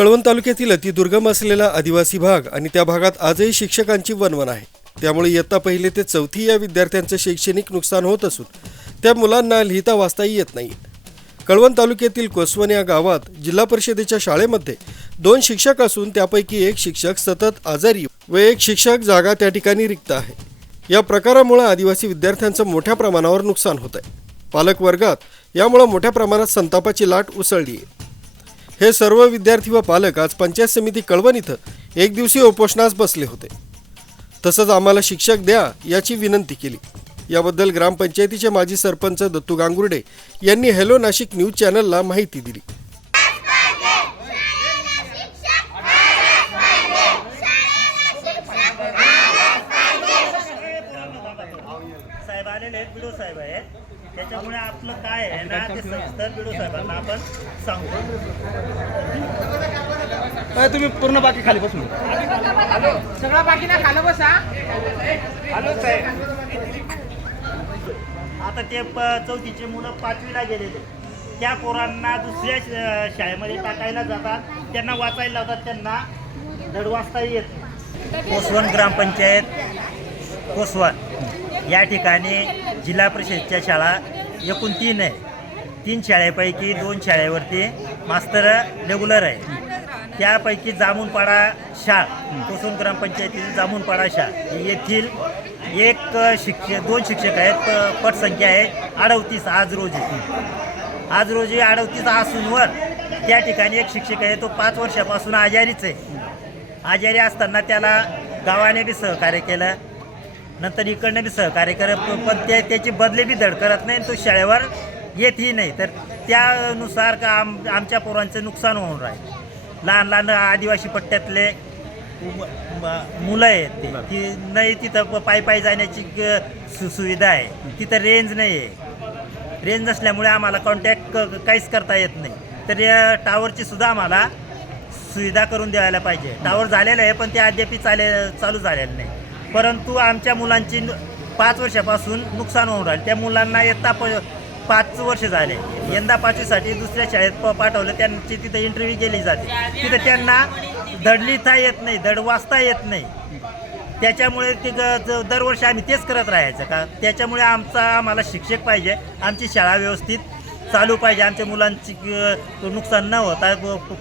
कळवण तालुक्यातील अतिदुर्गम असलेला आदिवासी भाग आणि त्या भागात आजही शिक्षकांची वनवन आहे. त्यामुळे इयत्ता पहिले ते चौथी या विद्यार्थ्यांचं शैक्षणिक नुकसान होत असून त्या मुलांना लिहिता वाचताही येत नाही. कळवण तालुक्यातील कोसवन या गावात जिल्हा परिषदेच्या शाळेमध्ये दोन शिक्षक असून त्यापैकी एक शिक्षक सतत आजारी व एक शिक्षक जागा त्या ठिकाणी रिक्त आहे. या प्रकारामुळे आदिवासी विद्यार्थ्यांचं मोठ्या प्रमाणावर नुकसान होत आहे पालक वर्गात यामुळे मोठ्या प्रमाणात संतापाची लाट उसळली आहे हे सर्व विद्यार्थी व पालक आज पंचायत समिती कळवण इथं एक दिवसीय उपोषणास बसले होते. तसंच आम्हाला शिक्षक द्या याची विनंती केली. याबद्दल ग्रामपंचायतीचे माजी सरपंच दत्तू गांगुर्डे यांनी हॅलो नाशिक न्यूज चॅनलला माहिती दिली. साहेब आलेले आहेत बिडो साहेब आहेत. त्याच्यामुळे आपलं काय आहे ना ते सविस्तर बिडो साहेबांना आपण सांगू. काय तुम्ही पूर्ण बाकी खाली बसून. सगळा बाकी ना खालं बसा. आता ते प- चौथीचे मुलं पाचवीला गेलेले. त्या पोरांना दुसऱ्या श- शाळेमध्ये टाकायला जातात. त्यांना वाचायला लावतात. त्यांना धड वाचताही येत कोसवण ग्रामपंचायत कोसवण. या ठिकाणी जिल्हा परिषदच्या शाळा एकूण तीन आहे. तीन शाळेपैकी दोन शाळेवरती मास्तर रेग्युलर आहे. त्यापैकी जामूनपाडा शाळ कोसून ग्रामपंचायतीतील जामूनपाडा शाळ येथील एक शिक्षक दोन शिक्षक आहेत. प- पटसंख्या आहे अडवतीस आज रोजी. आज रोजी अडवतीस असूनवर त्या ठिकाणी एक शिक्षक आहे तो पाच वर्षापासून आजारीच आहे. आजारी असताना त्याला गावाने बी सहकार्य केलं. नंतर इकडनं बी सहकार्य करत पण ते त्याची बदली बी धड करत नाही तो शाळेवर येतही नाही. तर त्यानुसार का आम आमच्या पोरांचं नुकसान होऊन राहील. लहान लहान आदिवासी पट्ट्यातले मुलं आहेत ते. ती नाही तिथं प- पायी पायी जाण्याची सु सुविधा आहे. तिथं रेंज नाही आहे. रेंज नसल्यामुळे आम्हाला कॉन्टॅक्ट काहीच करता येत नाही. तर या टावरची सुद्धा आम्हाला सुविधा करून द्यायला पाहिजे. टावर झालेलं आहे पण ते अद्याप चाले चालू झालेलं नाही. परंतु आमच्या मुलांची न- पाच वर्षापासून नुकसान होऊन राहिले. त्या मुलांना येता प पाच वर्ष झाले. यंदा पाचवीसाठी दुसऱ्या शाळेत प पाठवलं. त्यांची तिथं इंटरव्ह्यू केली जाते. तिथं त्यांना धड लिहिता येत नाही धड वाचता येत नाही. त्याच्यामुळे ते ग- ज- दरवर्षी आम्ही तेच करत राहायचं का? त्याच्यामुळे आमचा आम्हाला शिक्षक पाहिजे. आमची शाळा व्यवस्थित चालू पाहिजे. आमच्या मुलांची नुकसान न होता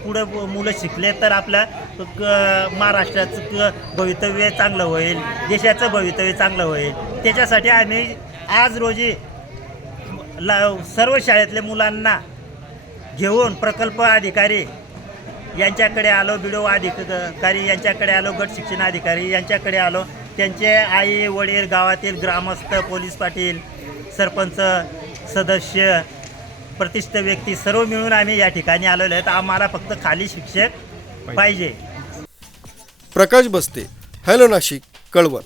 पुढे मुलं शिकले तर आपल्या क- महाराष्ट्राचं भवितव्य चांगलं होईल. देशाचं भवितव्य चांगलं होईल. त्याच्यासाठी आम्ही आज रोजी ला सर्व शाळेतल्या मुलांना घेऊन प्रकल्प अधिकारी यांच्याकडे आलो बिडो अधिकारी यांच्याकडे आलो गट शिक्षण अधिकारी यांच्याकडे आलो. त्यांचे आई वडील गावातील ग्रामस्थ पोलीस पाटील सरपंच सदस्य प्रतिष्ठित व्यक्ती सर्व मिळून आम्ही या ठिकाणी आलेलो आहेत आम्हाला फक्त खाली शिक्षक पाहिजे. प्रकाश बस्ते हॅलो नाशिक कळवण.